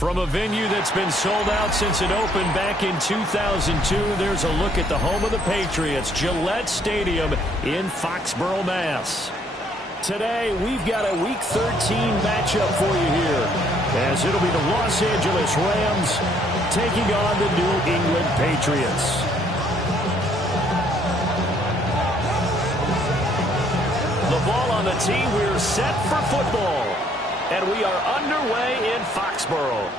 From a venue that's been sold out since it opened back in 2002, there's a look at the home of the Patriots, Gillette Stadium in Foxborough, Mass. Today, we've got a Week 13 matchup for you here, as it'll be the Los Angeles Rams taking on the New England Patriots. The ball on the tee, we're set for football. And we are underway in Foxborough.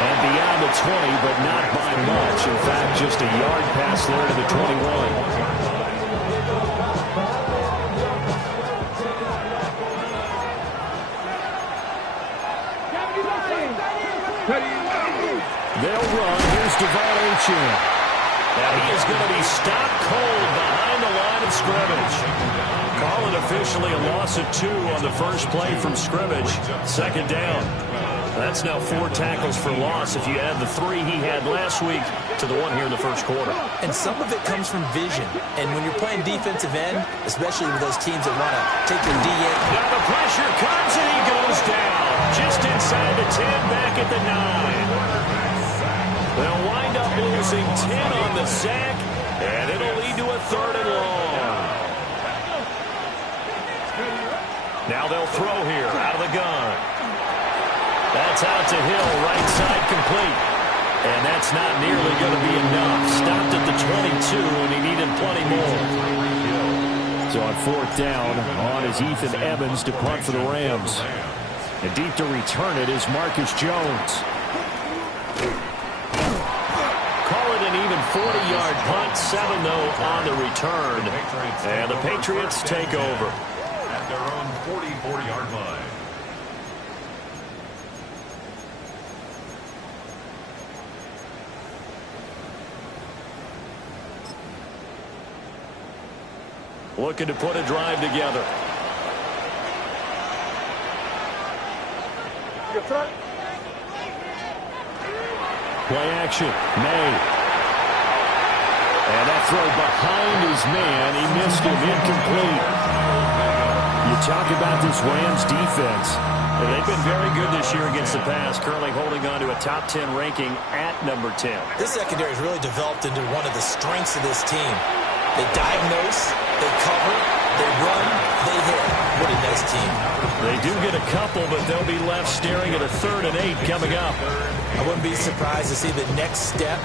And beyond the 20, but not by much. In fact, just a yard pass there to the 21. They'll run. Here's Devon Achane. Now he is going to be stopped cold behind the line of scrimmage. Call it officially a loss of 2 on the first play from scrimmage. Second down. That's now 4 tackles for loss if you add the 3 he had last week to the 1 here in the first quarter. And some of it comes from vision. And when you're playing defensive end, especially with those teams that want to take your D in. Now the pressure comes and he goes down. Just inside the 10, back at the 9. They'll wind up losing 10 on the sack, and it'll lead to a 3rd and long. Now they'll throw here out of the gun. That's out to Hill, right side complete. And that's not nearly going to be enough. Stopped at the 22, and he needed plenty more. So on 4th down, on is Ethan Evans to punt for the Rams. And deep to return it is Marcus Jones. Call it an even 40-yard punt, 7 though on the return. And the Patriots take over. At their own 44-yard line. Looking to put a drive together. Play action. May. And that throw behind his man. He missed him. Incomplete. You talk about this Rams defense. They've been very good this year against the pass, currently holding on to a top 10 ranking at number 10. This secondary has really developed into one of the strengths of this team. They diagnose, they cover, they run, they hit. What a nice team. They do get a couple, but they'll be left staring at a 3rd and 8 coming up. I wouldn't be surprised to see the next step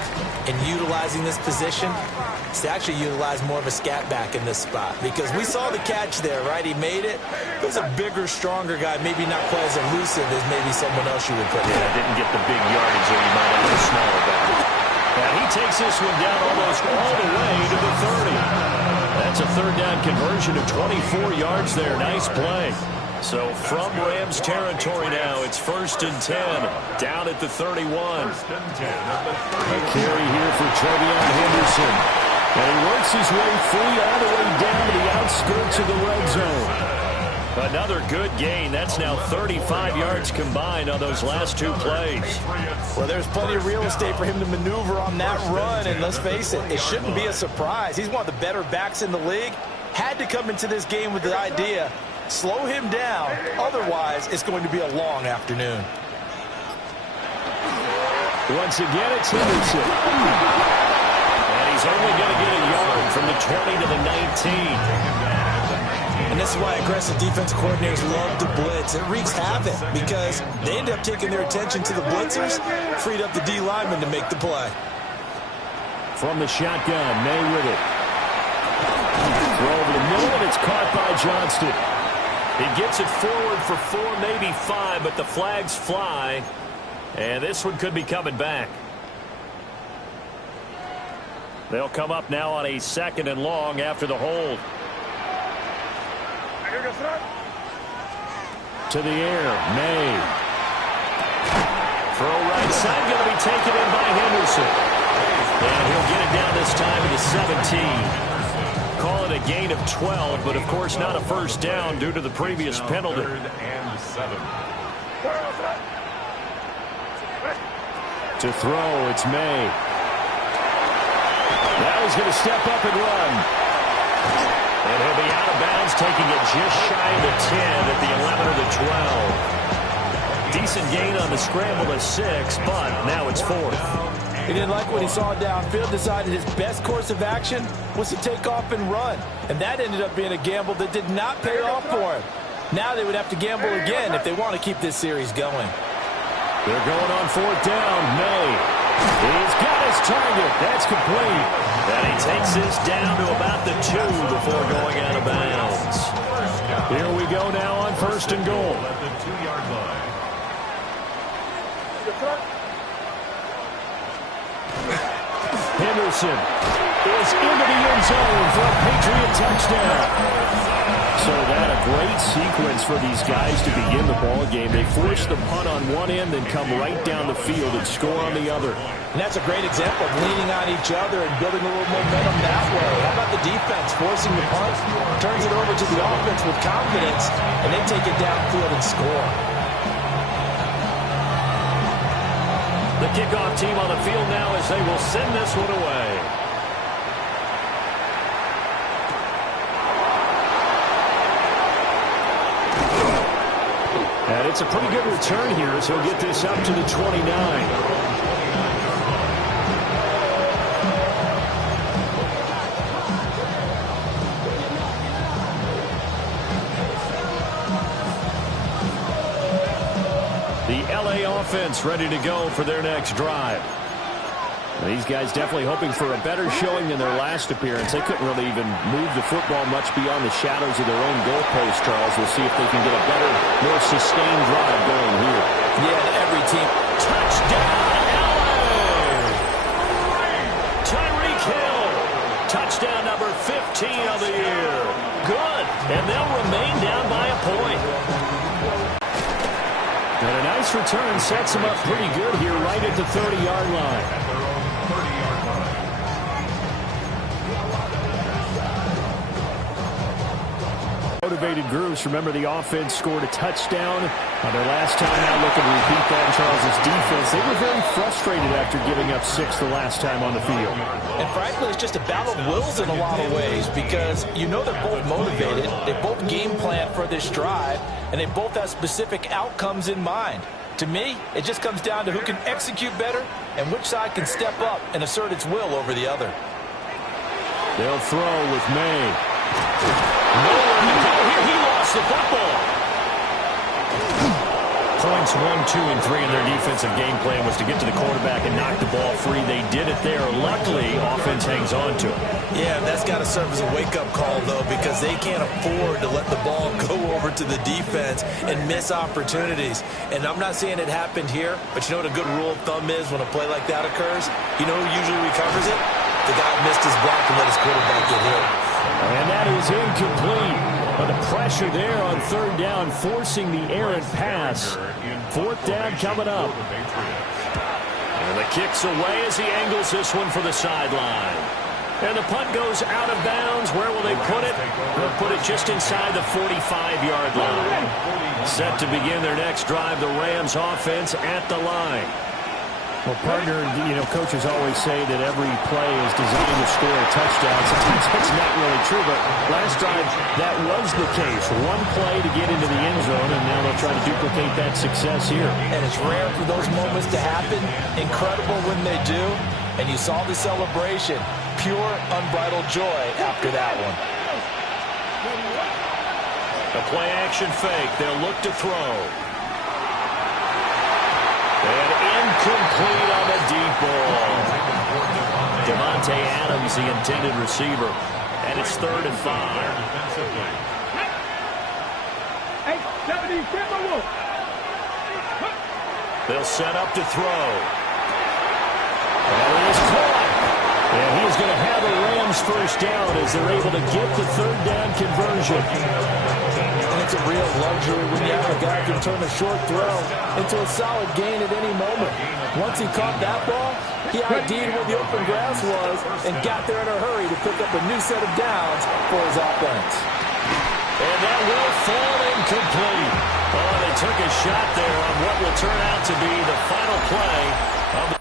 in utilizing this position is to actually utilize more of a scat back in this spot. Because we saw the catch there, right? He made it. It was a bigger, stronger guy, maybe not quite as elusive as maybe someone else you would put in. Yeah, didn't get the big yardage that you might have a smaller guy. And he takes this one down almost all the way to the 30. That's a 3rd down conversion of 24 yards there. Nice play. So from Rams territory now, it's 1st and 10, down at the 31. A carry here for Trevion Henderson. And he works his way free all the way down to the outskirts of the red zone. Another good gain. That's now 35 yards combined on those last 2 plays. Well, there's plenty of real estate for him to maneuver on that run. And let's face it, it shouldn't be a surprise. He's one of the better backs in the league. Had to come into this game with the idea, slow him down. Otherwise, it's going to be a long afternoon. Once again, it's Henderson. And he's only going to get a yard from the 20 to the 19. And this is why aggressive defensive coordinators love to blitz. It wreaks havoc because they end up taking their attention to the blitzers, freed up the D lineman to make the play. From the shotgun, May with it. Throw over the middle, and it's caught by Johnston. He gets it forward for 4, maybe 5, but the flags fly. And this one could be coming back. They'll come up now on a 2nd and long after the hold. To the air, May. Throw right side, going to be taken in by Henderson. And he'll get it down this time to the 17. Call it a gain of 12, but of course not a 1st down due to the previous penalty. 3rd and 7. To throw, it's May. Now he's going to step up and run. And he'll be out of bounds, taking it just shy of the 10 at the 11 of the 12. Decent gain on the scramble to 6, but now it's 4th. He didn't like what he saw downfield, decided his best course of action was to take off and run. And that ended up being a gamble that did not pay off for him. Now they would have to gamble again if they want to keep this series going. They're going on 4th down. May. He's got his target. That's complete. And he takes this down to about the 2 before going out of bounds. Here we go now on 1st and goal. At the 2-yard line. Henderson is into the end zone for a Patriot touchdown. So that a great sequence for these guys to begin the ball game. They force the punt on one end, then come right down the field and score on the other. And that's a great example of leaning on each other and building a little momentum that way. How about the defense forcing the punt, turns it over to the offense with confidence, and they take it downfield and score. The kickoff team on the field now as they will send this one away. And it's a pretty good return here as he'll get this up to the 29. The LA offense ready to go for their next drive. These guys definitely hoping for a better showing than their last appearance. They couldn't really even move the football much beyond the shadows of their own goalpost, Charles. We'll see if they can get a better, more sustained drive going here. Yeah, every team. Touchdown, LA! Tyreek Hill. Touchdown number 15 of the year. Good. And they'll remain down by a point. And a nice return sets them up pretty good here right at the 30-yard line. Motivated groups. Remember, the offense scored a touchdown their last time out. Looking to repeat that in Charles's defense. They were very frustrated after giving up 6 the last time on the field. And frankly, it's just a battle of wills in a lot of ways because you know they're both motivated. They both game plan for this drive, and they both have specific outcomes in mind. To me, it just comes down to who can execute better and which side can step up and assert its will over the other. They'll throw with May. Nowhere to go here. He lost the football. Points 1, 2, and 3 in their defensive game plan was to get to the quarterback and knock the ball free. They did it there. Luckily, offense hangs on to it. Yeah, that's got to serve as a wake-up call, though, because they can't afford to let the ball go over to the defense and miss opportunities. And I'm not saying it happened here, but you know what a good rule of thumb is when a play like that occurs? You know who usually recovers it? The guy who missed his block and let his quarterback get hit. And that is incomplete. But the pressure there on 3rd down, forcing the errant pass. 4th down coming up. And the kick's away as he angles this one for the sideline. And the punt goes out of bounds. Where will they put it? They'll put it just inside the 45-yard line. Set to begin their next drive, the Rams offense at the line. Well, partner, you know, coaches always say that every play is designed to score a touchdown. Sometimes that's not really true, but last drive, that was the case. One play to get into the end zone, and now they'll try to duplicate that success here. And it's rare for those moments to happen. Incredible when they do. And you saw the celebration. Pure, unbridled joy after that one. The play-action fake. They'll look to throw. And incomplete on the deep ball. Devontae Adams, the intended receiver. And it's 3rd and 5. They'll set up to throw. And it is caught. And he's going to have a Rams first down as they're able to get the 3rd down conversion. And it's a real luxury when you have a guy who can turn a short throw into a solid gain at any moment. Once he caught that ball, he ID'd where the open grass was and got there in a hurry to pick up a new set of downs for his offense. And that will fall incomplete. Oh, they took a shot there on what will turn out to be the final play of the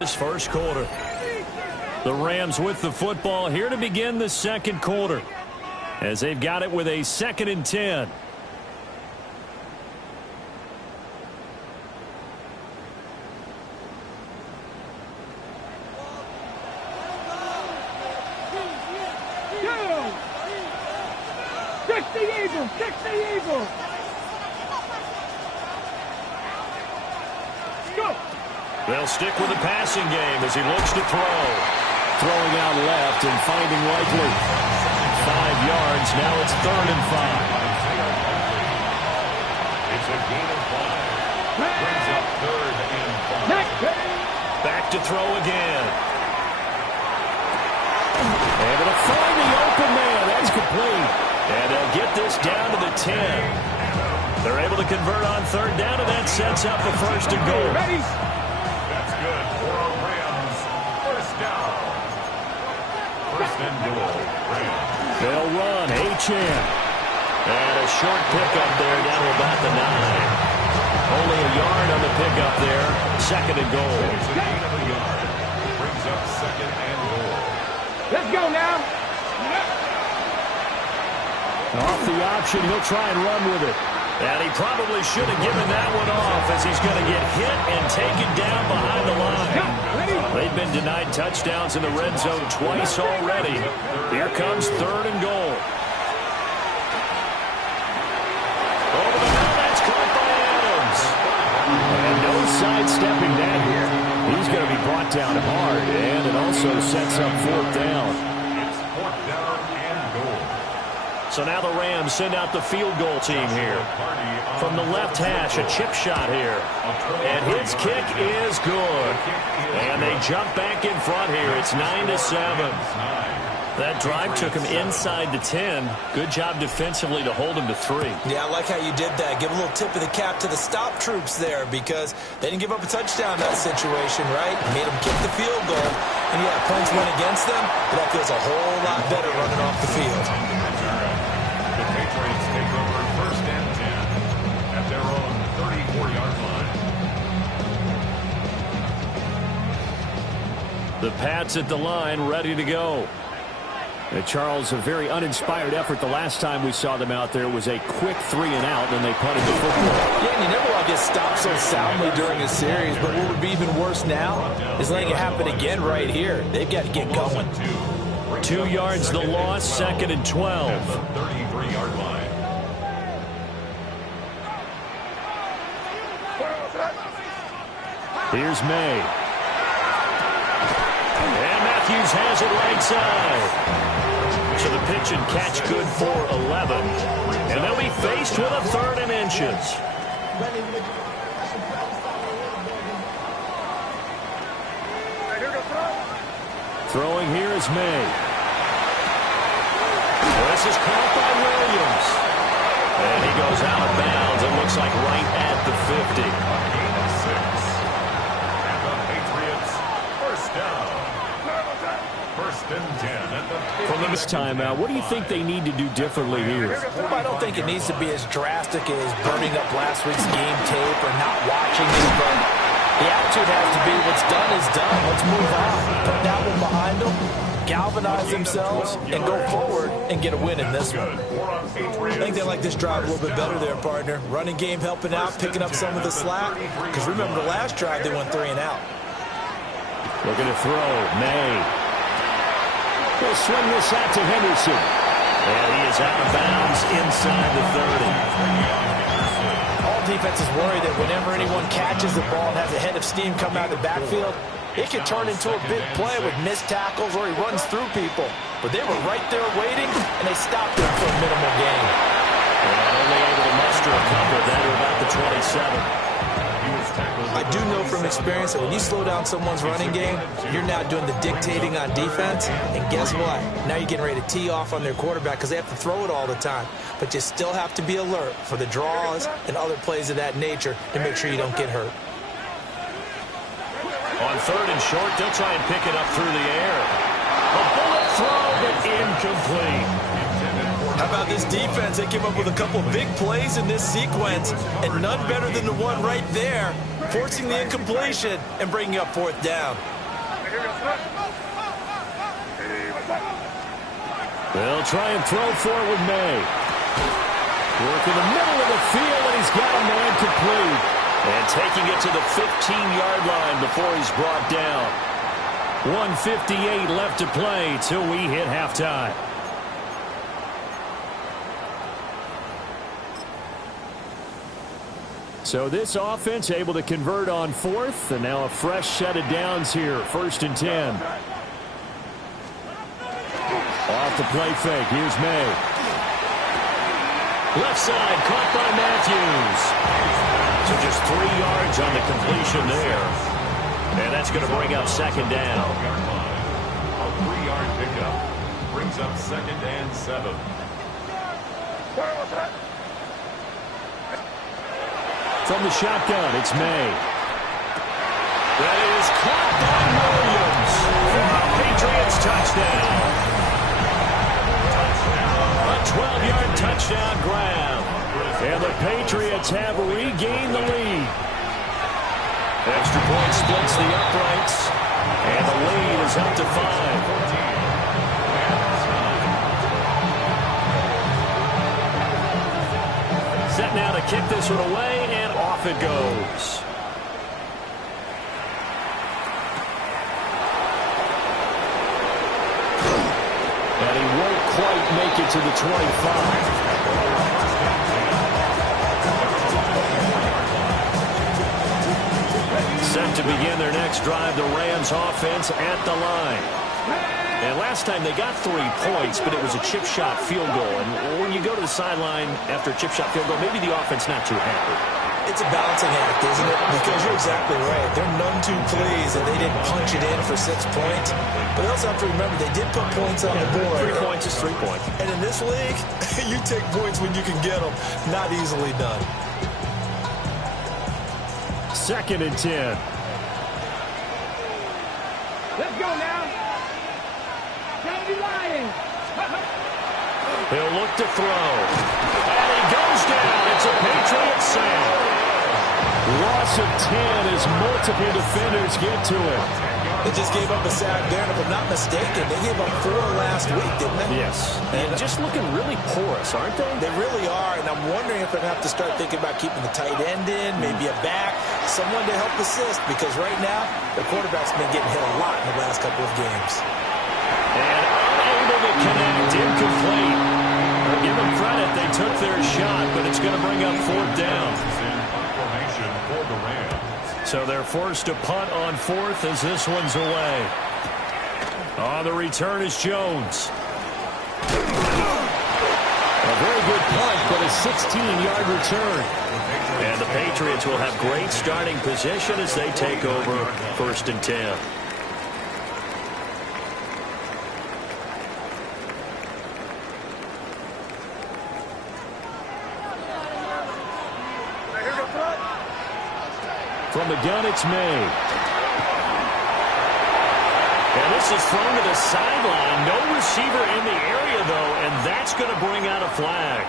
This first quarter. The Rams with the football here to begin the second quarter, as they've got it with a 2nd and 10. Kick the Eagles! Kick the Eagles! Go! They'll stick with the passing game as he looks to throw. Throwing out left and finding Likely. 5 yards. Now it's 3rd and 5. It's a gain of 5. Brings up 3rd and 5. Back to throw again. Able to find the open man. That's complete. And they'll get this down to the 10. They're able to convert on 3rd down, and that sets up a 1st and goal. Ready? That's good for our Rams. 1st down. 1st and goal. Rams. They'll run. Achane. And a short pickup there down to about the 9. Only a yard on the pickup there. 2nd and goal. It's a gain of a yard. Brings up 2nd and goal. Let's go now. Off the option, he'll try and run with it. And he probably should have given that one off, as he's going to get hit and taken down behind the line. They've been denied touchdowns in the red zone twice already. Here comes 3rd and goal. Over the middle, that's caught by Adams. And no sidestepping that here. He's going to be brought down hard, and it also sets up 4th down. It's 4th down and goal. So now the Rams send out the field goal team here. From the left hash, a chip shot here. And his kick is good. And they jump back in front here. It's 9-7. That drive took him inside the 10. Good job defensively to hold him to 3. Yeah, I like how you did that. Give a little tip of the cap to the stop troops there, because they didn't give up a touchdown in that situation, right? Made them kick the field goal. And yeah, points went against them, but that feels a whole lot better running off the field. The Patriots take over 1st and 10 at their own 34-yard line. The Pats at the line, ready to go. Charles, a very uninspired effort the last time we saw them out there was a quick 3 and out, and they punted the football. Yeah, and you never want to get stopped so soundly during a series, but what would be even worse now is letting it happen again right here. They've got to get going. 2 yards the loss, 2nd and 12. At the 33-yard line. Here's May. And Matthews has it right side. So the pitch and catch good for 11. And they'll be faced with a 3rd and inches. Throwing here is May. This is caught by Williams. And he goes out of bounds. It looks like right at the 50. Gain of 6. And the Patriots, 1st down. 1st and 10 at the 50. From this timeout, what do you think they need to do differently here? I don't think it needs to be as drastic as burning up last week's game tape or not watching it, but the attitude has to be what's done is done. Let's move on. Put that one behind them, galvanize themselves, and go forward and get a win in this one. I think they like this drive a little bit better there, partner. Running game helping out, picking up some of the slack. Because remember the last drive, they went 3 and out. Looking to throw. May. He'll swing this out to Henderson. And he is out of bounds inside the 30. All defenses worry that whenever anyone catches the ball and has a head of steam come out of the backfield, it can turn into a big play with missed tackles or he runs through people. But they were right there waiting, and they stopped him for a minimal gain. And only able to muster a couple down to about the 27. I do know from experience that when you slow down someone's running game, you're now doing the dictating on defense. And guess what? Now you're getting ready to tee off on their quarterback because they have to throw it all the time. But you still have to be alert for the draws and other plays of that nature to make sure you don't get hurt. On 3rd and short, they'll try and pick it up through the air. A bullet throw, but incomplete. How about this defense? They came up with a couple big plays in this sequence, and none better than the one right there, forcing the incompletion and bringing up 4th down. They'll try and throw for it with May. Work in the middle of the field, and he's got a man complete. And taking it to the 15-yard line before he's brought down. 1:58 left to play till we hit halftime. So this offense able to convert on fourth, and now a fresh set of downs here, 1st and 10. Off the play fake, here's May. Left side, caught by Matthews. So just 3 yards on the completion there. And that's going to bring up 2nd down. A 3-yard pickup brings up 2nd and 7. From the shotgun, it's May. That is caught by Williams for a Patriots touchdown. A 12-yard touchdown grab. And the Patriots have regained the lead. Extra point splits the uprights. And the lead is up to 5. Set now to kick this one away, and off it goes. And he won't quite make it to the 25. Set to begin their next drive, the Rams offense at the line. And last time they got 3 points, but it was a chip shot field goal. And when you go to the sideline after a chip shot field goal, maybe the offense not too happy. It's a balancing act, isn't it? Because you're exactly right. They're none too pleased that they didn't punch it in for 6 points. But they also have to remember they did put points on the board. 3 points is 3 points. And in this league, you take points when you can get them. Not easily done. 2nd and 10. Let's go now. He'll look to throw. And he goes down. It's a Patriot sack. Loss of 10 as multiple defenders get to it. They just gave up a sack there, and if I'm not mistaken, they gave up 4 last week, didn't they? Yes. And just looking really porous, aren't they? They really are, and I'm wondering if they're going to have to start thinking about keeping the tight end in, maybe a back, someone to help assist, because right now, the quarterback's been getting hit a lot in the last couple of games. And unable to connect, incomplete. Give them credit, they took their shot, but it's going to bring up 4th down. For the Rams. So they're forced to punt on 4th as this one's away. On the return is Jones. A very good punt, but a 16-yard return. And the Patriots will have great starting position as they take over 1st and 10. From the gun, it's May. And this is thrown to the sideline. No receiver in the area, though, and that's going to bring out a flag.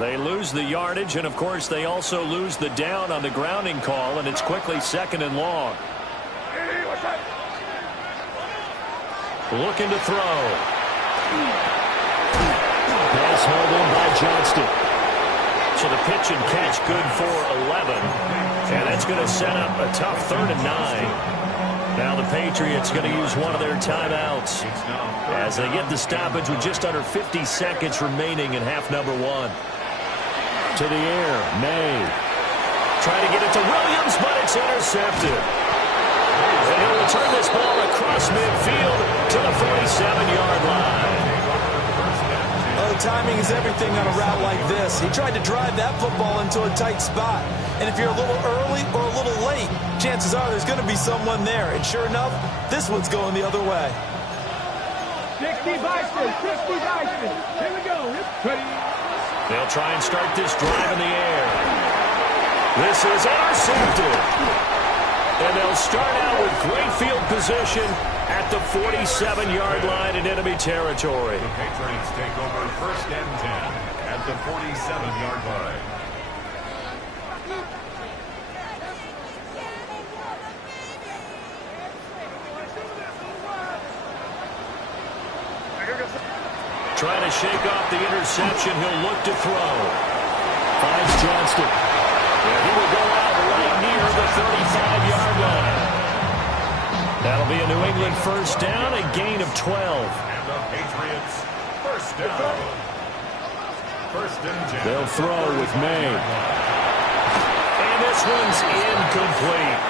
They lose the yardage, and, of course, they also lose the down on the grounding call, and it's quickly 2nd and long. Looking to throw. Pass held in by Johnston. So the pitch and catch good for 11. And that's going to set up a tough 3rd and 9. Now the Patriots going to use one of their timeouts as they get the stoppage with just under 50 seconds remaining in half number 1. To the air, May. Trying to get it to Williams, but it's intercepted. And he'll return this ball across midfield to the 47-yard line. Oh, timing is everything on a route like this. He tried to drive that football into a tight spot. And if you're a little early or a little late, chances are there's going to be someone there. And sure enough, this one's going the other way. 60 Bison, 60 Bison. Here we go. Ready. They'll try and start this drive in the air. This is intercepted. And they'll start out with great field position at the 47-yard line in enemy territory. The Patriots take over 1st and 10 at the 47-yard line. Trying to shake off the interception. He'll look to throw. Finds Johnston. And he will go out right near the 35-yard line. That'll be a New England first down, a gain of 12. And the Patriots first down. First and 10. They'll throw with May. And this one's incomplete.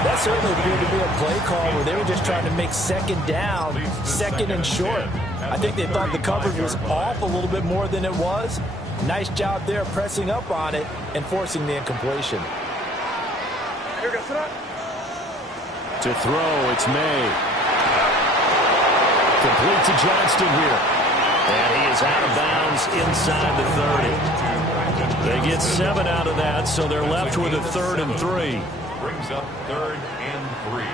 That certainly appeared to be a play call where they were just trying to make second down, second and short. I think they thought the coverage was off a little bit more than it was. Nice job there pressing up on it and forcing the incompletion. To throw, it's May. Complete to Johnston here. And he is out of bounds inside the 30. They get 7 out of that, so they're left with a 3rd and 3. Brings up 3rd and 3.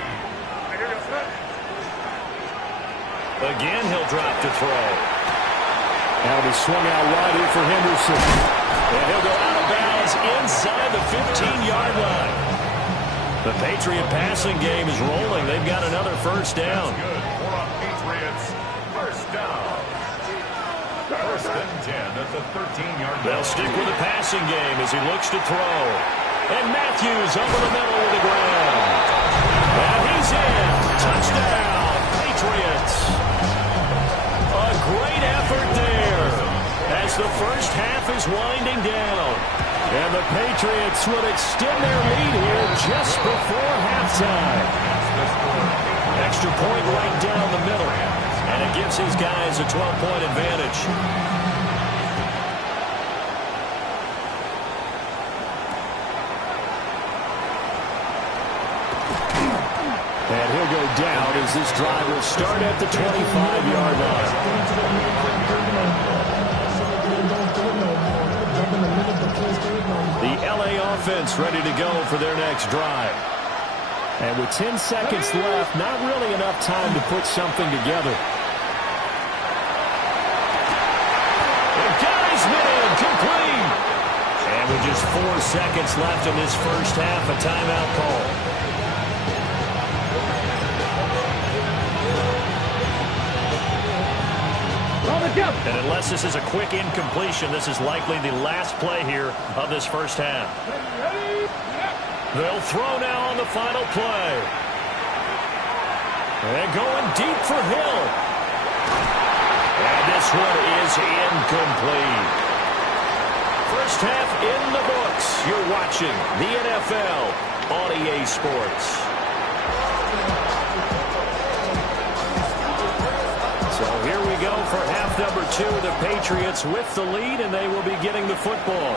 Again, he'll drop to throw. That'll be swung out wide here for Henderson. And he'll go out of bounds inside the 15-yard line. The Patriot passing game is rolling. They've got another first down. That's good for a Patriots first down. First and 10 at the 13-yard line. They'll stick with the passing game as he looks to throw. And Matthews over the middle of the ground. And he's in. Touchdown, Patriots. A great effort there as the first half is winding down. And the Patriots will extend their lead here just before halftime. Extra point right down the middle. And it gives these guys a 12-point advantage. And he'll go down as this drive will start at the 25-yard line. The LA offense ready to go for their next drive. And with 10 seconds left, not really enough time to put something together. And guy's man, complete. And with just 4 seconds left in this first half, a timeout call. And unless this is a quick incompletion, this is likely the last play here of this first half. They'll throw now on the final play. And going deep for Hill. And this one is incomplete. First half in the books. You're watching the NFL on EA Sports. So here we go for half number 2. The Patriots with the lead, and they will be getting the football.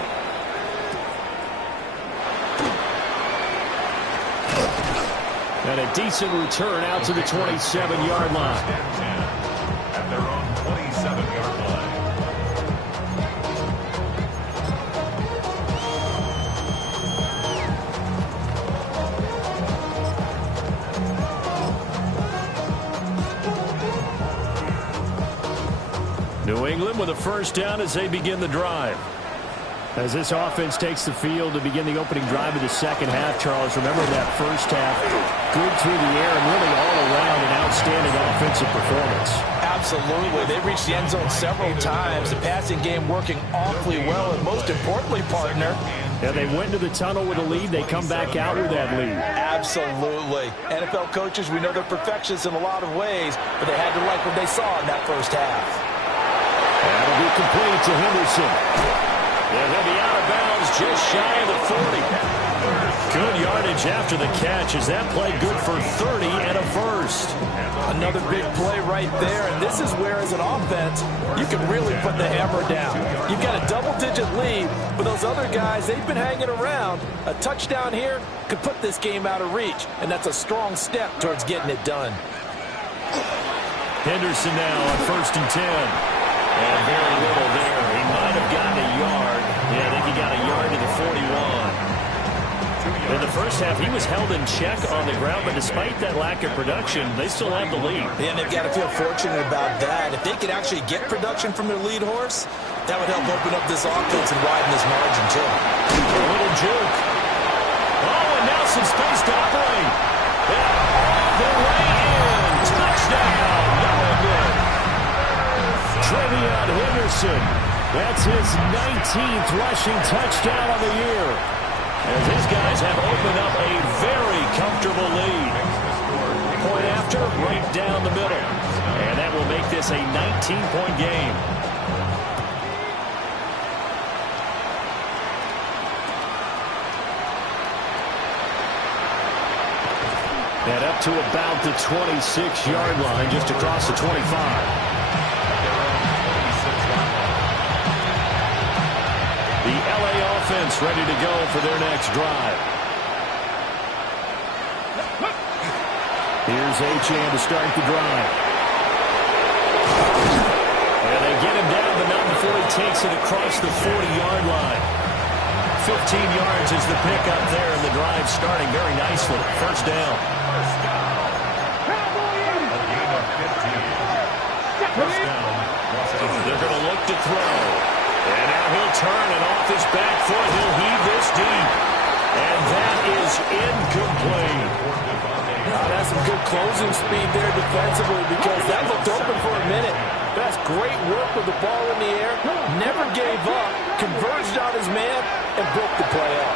And a decent return out to the 27-yard line. At their own 27-yard line. New England with a first down as they begin the drive. As this offense takes the field to begin the opening drive of the second half, Charles, remember that first half, good through the air and really all around an outstanding offensive performance. Absolutely. They reached the end zone several times. The passing game working awfully well, and most importantly, partner, Yeah, they went to the tunnel with a lead. They come back out with that lead. Absolutely. NFL coaches, we know they're perfectionists in a lot of ways, but they had to like what they saw in that first half. That'll be complete to Henderson. And he'll be out of bounds just shy of the 40. Good yardage after the catch. Is that play good for 30 and a first? Another big play right there, and this is where, as an offense, you can really put the hammer down. You've got a double-digit lead, but those other guys, they've been hanging around. A touchdown here could put this game out of reach, and that's a strong step towards getting it done. Henderson now on 1st and 10. And very little there. He might have gotten a yard. Yeah, I think he got a yard to the 41. In the first half, he was held in check on the ground, but despite that lack of production, they still have the lead. And they've got to feel fortunate about that. If they could actually get production from their lead horse, that would help open up this offense and widen this margin, too. A little juke. Oh, and now some space to operate. And all the way in. Touchdown, New England. Henderson. That's his 19th rushing touchdown of the year. As his guys have opened up a very comfortable lead. Point after, right down the middle. And that will make this a 19-point game. And up to about the 26-yard line, just across the 25. The LA offense ready to go for their next drive. Here's Achane to start the drive. And they get him down, but not before he takes it across the 40-yard line. 15 yards is the pickup there, and the drive starting very nicely. First down. They're going to look to throw. And now he'll turn, and off his back foot, he'll heave this deep. And that is incomplete. That's some good closing speed there defensively, because that looked open for a minute. That's great work with the ball in the air. Never gave up, converged on his man, and broke the play up.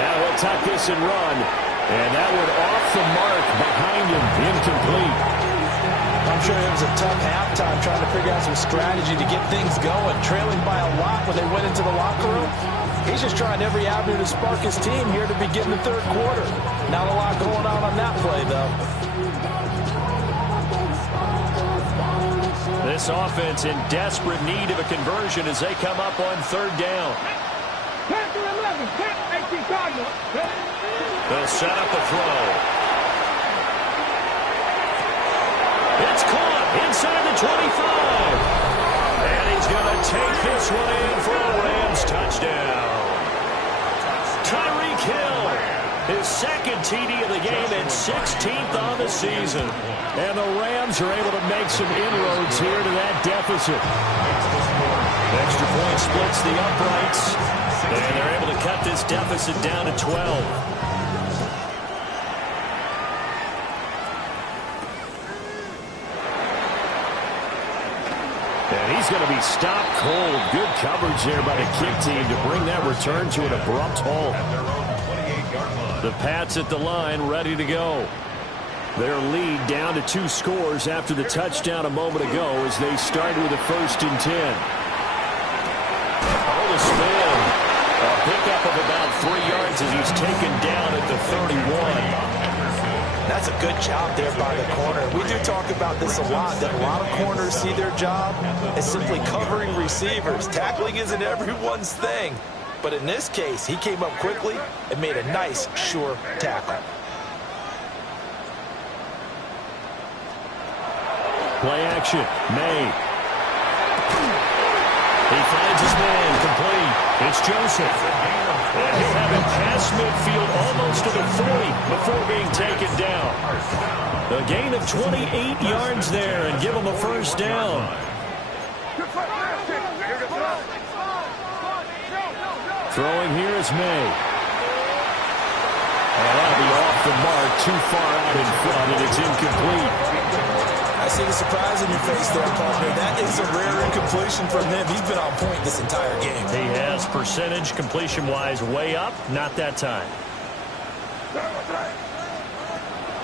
Now he'll tuck this and run. And that one off the mark behind him. Incomplete. I'm sure it was a tough halftime trying to figure out some strategy to get things going. Trailing by a lot when they went into the locker room. He's just trying every avenue to spark his team here to begin the third quarter. Not a lot going on that play, though. This offense in desperate need of a conversion as they come up on third down. They'll set up a throw. It's caught inside the 25. And he's going to take this one in for a Rams touchdown. Tyreek Hill, his second TD of the game and 16th on the season. And the Rams are able to make some inroads here to that deficit. Extra point splits the uprights. And they're able to cut this deficit down to 12. And he's going to be stopped cold. Good coverage there by the kick team to bring that return to an abrupt halt. The Pats at the line ready to go. Their lead down to 2 scores after the touchdown a moment ago as they start with a 1st and 10. Oh, the spin. A pickup of about 3 yards as he's taken down at the 31. That's a good job there by the corner. We do talk about this a lot, that a lot of corners see their job as simply covering receivers. Tackling isn't everyone's thing. But in this case, he came up quickly and made a nice, sure tackle. Play action. May. He finds his man complete. It's Joseph. And he'll have him past midfield almost to the 40 before being taken down. A gain of 28 yards there and give him a first down. Throwing here is May. And that'll be off the mark, too far out in front, and it's incomplete. I see the surprise in your face there, partner. That is a rare incompletion from him. He's been on point this entire game. He has percentage completion-wise way up. Not that time.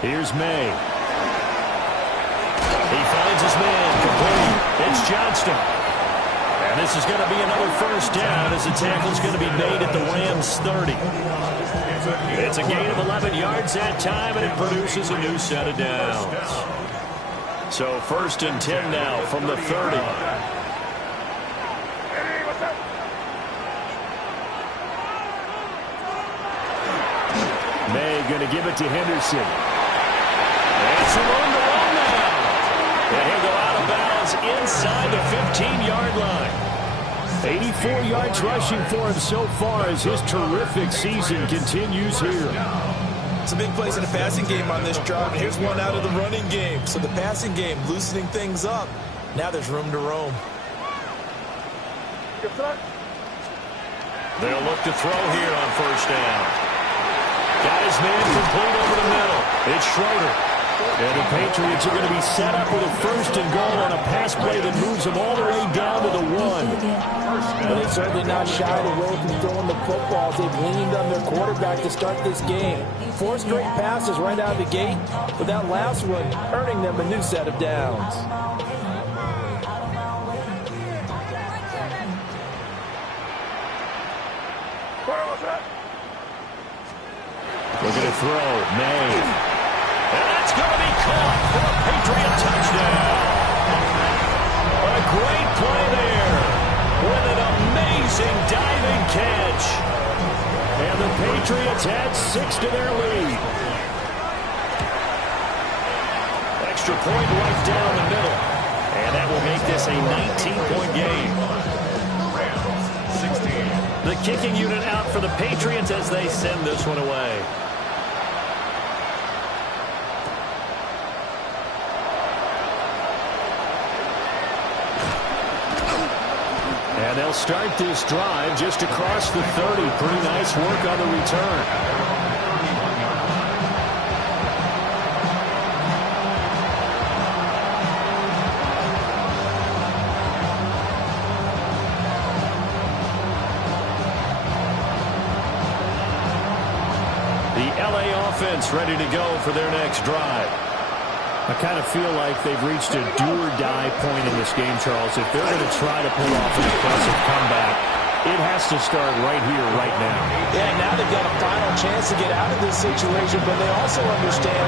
Here's May. He finds his man complete. It's Johnston. And this is going to be another first down as the tackle's going to be made at the Rams 30. It's a gain of 11 yards that time, and it produces a new set of downs. So 1st and 10 now from the 30. May going to give it to Henderson. It's a room to run now. And he'll go out of bounds inside the 15-yard line. 84 yards rushing for him so far as his terrific season continues here. Some big plays in the passing game on this drive. Here's one out of the running game. So the passing game loosening things up. Now there's room to roam. They'll look to throw here on first down. Got his man complete over the middle. It's Schroeder. And the Patriots are going to be set up with a 1st and goal on a pass play that moves them all the way down to the 1. But they're certainly not shied away from throwing the footballs. They've leaned on their quarterback to start this game. 4 straight passes right out of the gate, but that last one earning them a new set of downs. Looking to throw, May. And that's going to be caught for a Patriot touchdown. What a great play there with an amazing diving catch. And the Patriots add 6 to their lead. Extra point right down the middle. And that will make this a 19-point game. Rams, 16. The kicking unit out for the Patriots as they send this one away. And they'll start this drive just across the 30. Pretty nice work on the return. The LA offense ready to go for their next drive. I kind of feel like they've reached a do-or-die point in this game, Charles. If they're going to try to pull off an impressive comeback, it has to start right here, right now. Yeah, now they've got a final chance to get out of this situation, but they also understand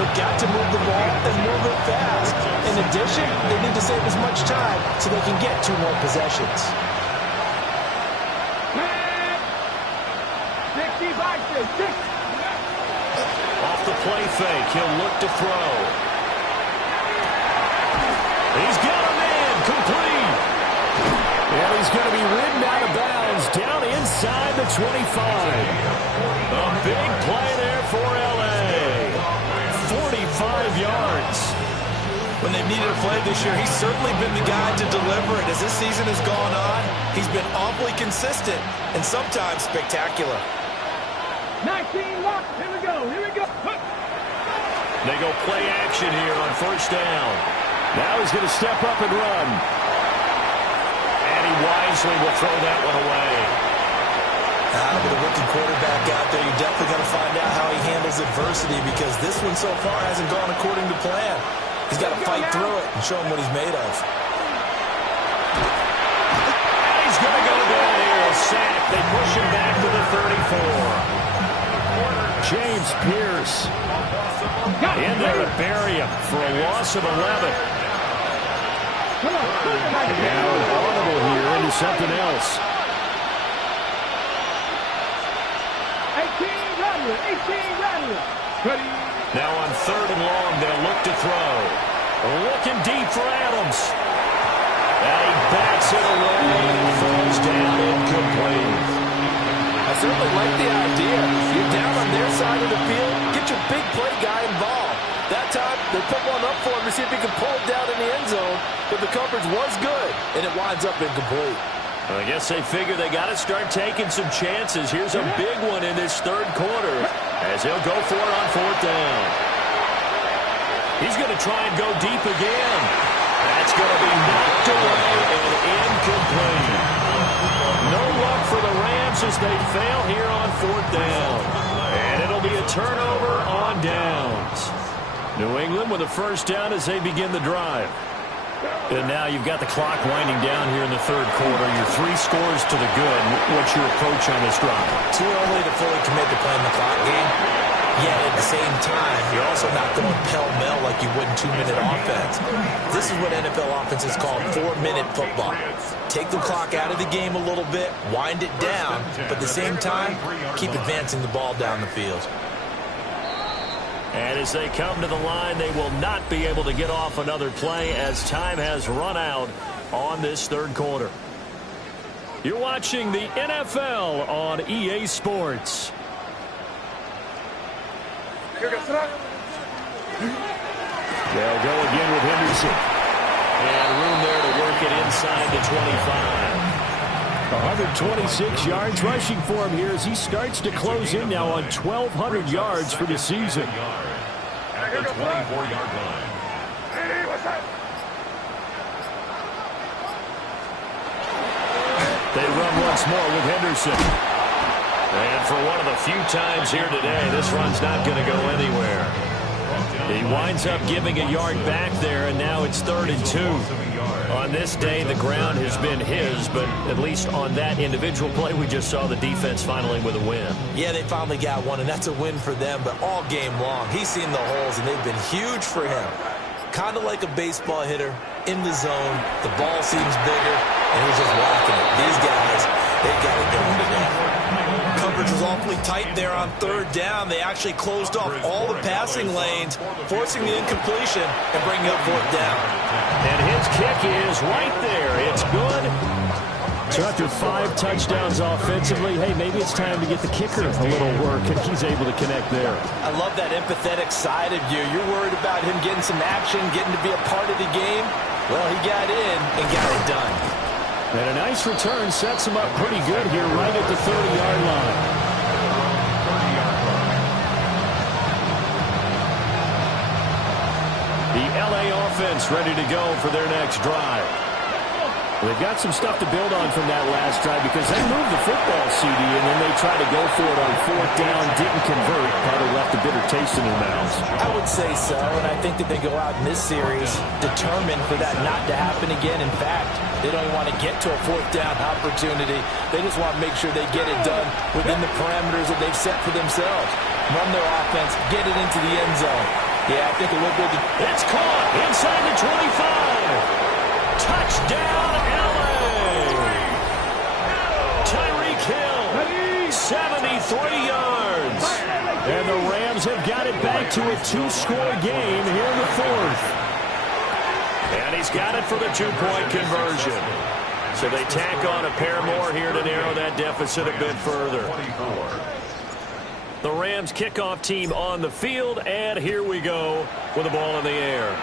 they've got to move the ball and move it fast. In addition, they need to save as much time so they can get 2 more possessions. 60 Bison, 6. Off the play fake, he'll look to throw. He's got him in, complete. And he's going to be ridden out of bounds, down inside the 25. A big play there for L.A. 45 yards. When they've needed a play this year, he's certainly been the guy to deliver it. As this season has gone on, he's been awfully consistent and sometimes spectacular. 19 lock. Here we go. Here we go. They go play action here on 1st down. Now he's going to step up and run. And he wisely will throw that one away. With a rookie quarterback out there, you're definitely going to find out how he handles adversity because this one so far hasn't gone according to plan. He's got to fight through it and show him what he's made of. And he's going to go down here, a sack. They push him back to the 34. James Pierce in there to bury him for a loss of 11. Now an audible here into something else. 18 Rattler. Ready. Now on 3rd and long, they'll look to throw. Looking deep for Adams. And he backs it away and throws down incomplete. I certainly like the idea. You're down on their side of the field, get your big play guy involved. That time, they put one up for him to see if he can pull it down in the end zone, but the coverage was good, and it winds up incomplete. Well, I guess they figure they got to start taking some chances. Here's a big one in this 3rd quarter as he'll go for it on 4th down. He's going to try and go deep again. That's going to be knocked away and incomplete. No luck for the Rams as they fail here on 4th down. And it'll be a turnover on downs. New England with a 1st down as they begin the drive. And now you've got the clock winding down here in the 3rd quarter. Your 3 scores to the good. What's your approach on this drive? Too early to fully commit to playing the clock game. Yet at the same time, you're also not going pell-mell like you would in 2-minute offense. This is what NFL offenses call 4-minute football. Take the clock out of the game a little bit, wind it down, but at the same time, keep advancing the ball down the field. And as they come to the line, they will not be able to get off another play as time has run out on this 3rd quarter. You're watching the NFL on EA Sports. They'll go again with Henderson. And room there to work it inside the 25. 126 yards rushing for him here as he starts to close in now on 1,200 yards for the season. at the 24-yard line. They run once more with Henderson. And for one of the few times here today, this run's not going to go anywhere. He winds up giving a yard back there, and now it's 3rd and 2. On this day, the ground has been his, but at least on that individual play, we just saw the defense finally with a win. Yeah, they finally got one, and that's a win for them, but all game long, he's seen the holes, and they've been huge for him. Kind of like a baseball hitter in the zone. The ball seems bigger, and he's just walking it. These guys, they got it going today. Coverage was awfully tight there on 3rd down. They actually closed off all the passing lanes, forcing the incompletion and bringing up 4th down. And his kick is right there. It's good. So after 5 touchdowns offensively, hey, maybe it's time to get the kicker a little work, and he's able to connect there. I love that empathetic side of you. You're worried about him getting some action, getting to be a part of the game. Well, he got in and got it done. And a nice return sets him up pretty good here right at the 30-yard line. The LA offense ready to go for their next drive. They've got some stuff to build on from that last drive because they moved the football, CD, and then they tried to go for it on 4th down, didn't convert, probably left a bitter taste in their mouths. I would say so, and I think that they go out in this series determined for that not to happen again. In fact, they don't even want to get to a 4th down opportunity. They just want to make sure they get it done within the parameters that they've set for themselves. Run their offense, get it into the end zone. Yeah, I think it will be. It's caught inside the 25. Touchdown, LA! Tyreek Hill, 73 yards. And the Rams have got it back to a 2-score game here in the 4th. And he's got it for the 2-point conversion. So they tack on a pair more here to narrow that deficit a bit further. The Rams kickoff team on the field, and here we go with the ball in the air.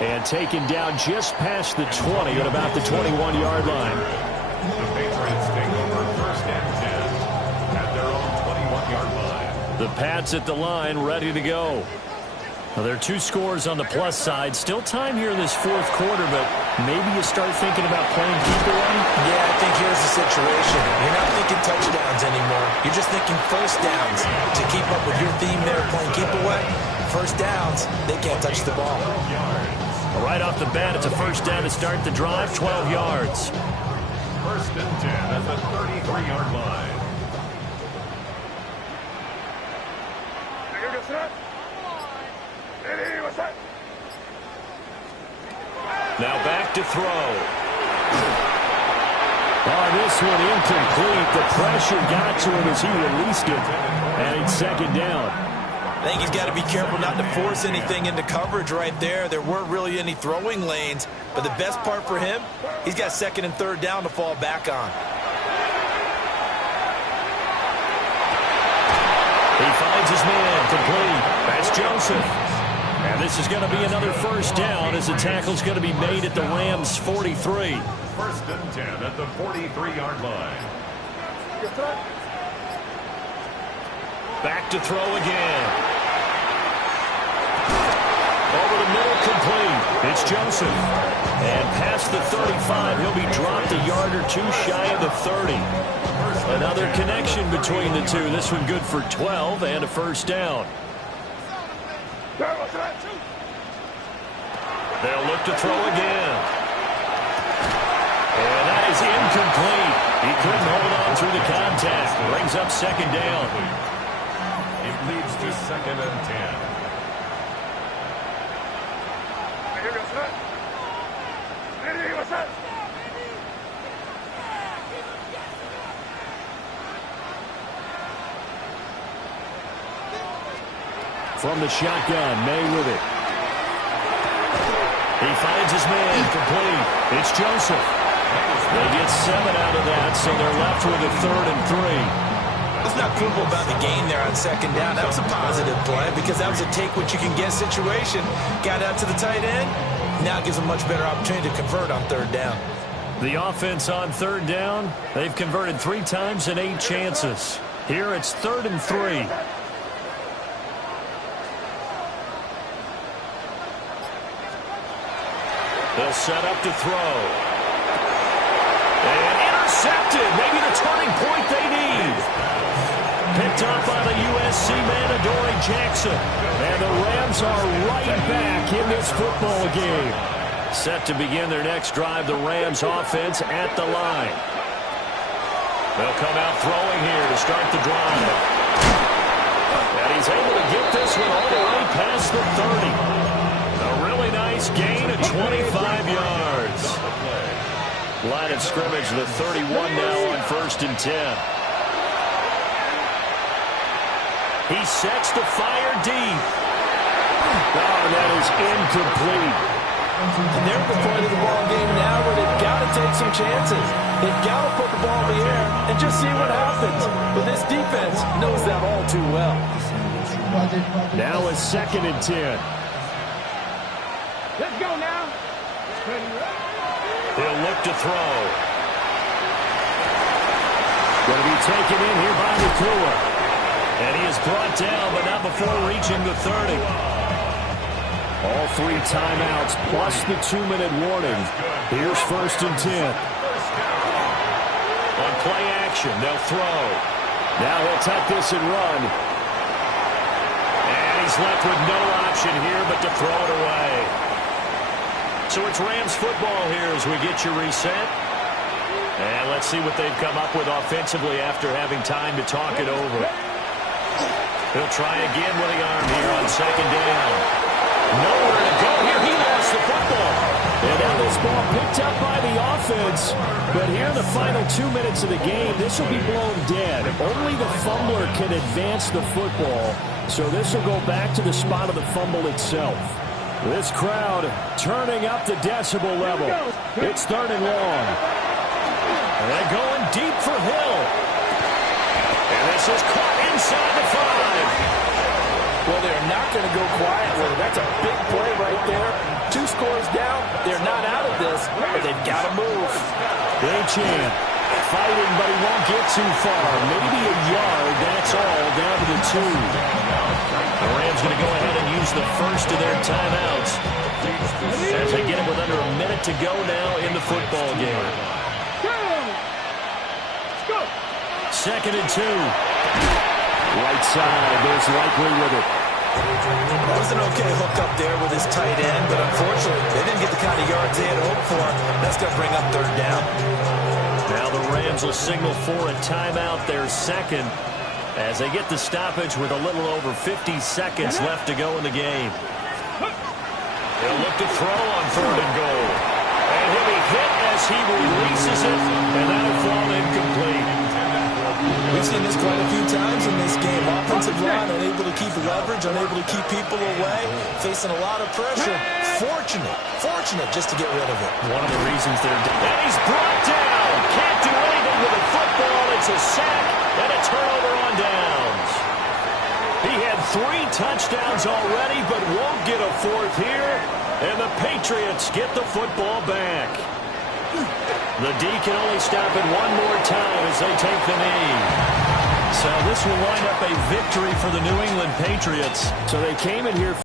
And taken down just past the 20 at about the 21-yard line. The Patriots take over 1st and 10 at their own 21-yard line. The Pats at the line ready to go. Well, there are 2 scores on the plus side. Still time here in this 4th quarter, but maybe you start thinking about playing keep away? Yeah, I think here's the situation. You're not thinking touchdowns anymore. You're just thinking 1st downs. To keep up with your theme there, playing keep away, 1st downs, they can't touch the ball. Well, right off the bat, it's a 1st down to start the drive, 12 yards. 1st and 10 at the 33-yard line. Now back to throw. Oh, this one incomplete. The pressure got to him as he released it. And it's 2nd down. I think he's got to be careful not to force anything into coverage right there. There weren't really any throwing lanes. But the best part for him, he's got 2nd and 3rd down to fall back on. He finds his man complete. That's Joseph. And this is going to be another 1st down as the tackle's going to be made at the Rams' 43. 1st and 10 at the 43-yard line. Back to throw again. Over the middle, complete. It's Joseph. And past the 35, he'll be dropped a yard or 2 shy of the 30. Another connection between the 2. This one good for 12 and a 1st down. They'll look to throw again. And that is incomplete. He couldn't hold on through the contact. Brings up 2nd down. It leads to 2nd and 10. From the shotgun, May with it. He finds his man complete. It's Joseph. They get 7 out of that, so they're left with a 3rd and 3. It's not quibble about the gain there on 2nd down. That was a positive play because that was a take-what-you-can-get situation. Got out to the tight end. Now it gives a much better opportunity to convert on 3rd down. The offense on third down, they've converted 3 times in 8 chances. Here it's 3rd and 3. They'll set up to throw. And intercepted. Maybe the turning point they need. Picked up by the USC man, Adoree Jackson. And the Rams are right back in this football game. Set to begin their next drive, the Rams offense at the line. They'll come out throwing here to start the drive. And he's able to get this one all the way past the 30. A really nice gain of 25 yards. Line of scrimmage, the 31 now on 1st and 10. He sets to fire deep. Oh, that is incomplete. And they're at the point of the ball game now where they've got to take some chances. They've got to put the ball in the air and just see what happens. But this defense knows that all too well. Now it's 2nd and 10. Let's go now. He'll look to throw. Going to be taken in here by McClure. And he is brought down, but not before reaching the 30. All 3 timeouts plus the 2-minute warning. Here's 1st and 10. On play action, they'll throw. Now he'll tuck this and run. And he's left with no option here but to throw it away. So it's Rams football here as we get you reset. And let's see what they've come up with offensively after having time to talk it over. He'll try again with the arm here on 2nd down. Nowhere to go here. He lost the football. And now this ball picked up by the offense. But here in the final 2 minutes of the game, this will be blown dead. Only the fumbler can advance the football. So this will go back to the spot of the fumble itself. This crowd turning up the decibel level. It's 3rd and long. And they're going deep for Hill. And this is caught inside the 5. Well, they're not going to go quietly. That's a big play right there. 2 scores down. They're not out of this, but they've got to move. Achane fighting, but he won't get too far. Maybe a yard. That's all. Down to the 2. The Rams going to go ahead and use the first of their timeouts as they get it with under a minute to go now in the football game. 2nd and 2. Right side, there's Likely with it. That was an okay hook up there with his tight end, but unfortunately, they didn't get the kind of yards they had hoped for. That's going to bring up 3rd down. Now the Rams will signal for a timeout, their 2nd, as they get the stoppage with a little over 50 seconds left to go in the game. They'll look to throw on 3rd and goal. And he'll be hit as he releases it, and that'll fall incomplete. We've seen this quite a few times in this game. Offensive line unable to keep leverage, unable to keep people away, facing a lot of pressure. Fortunate just to get rid of it. One of the reasons they're down. And he's brought down. Can't do anything with the football. It's a sack and a turnover on downs. He had 3 touchdowns already, but won't get a 4th here. And the Patriots get the football back. The D can only stop it one more time as they take the knee. So this will wind up a victory for the New England Patriots. So they came in here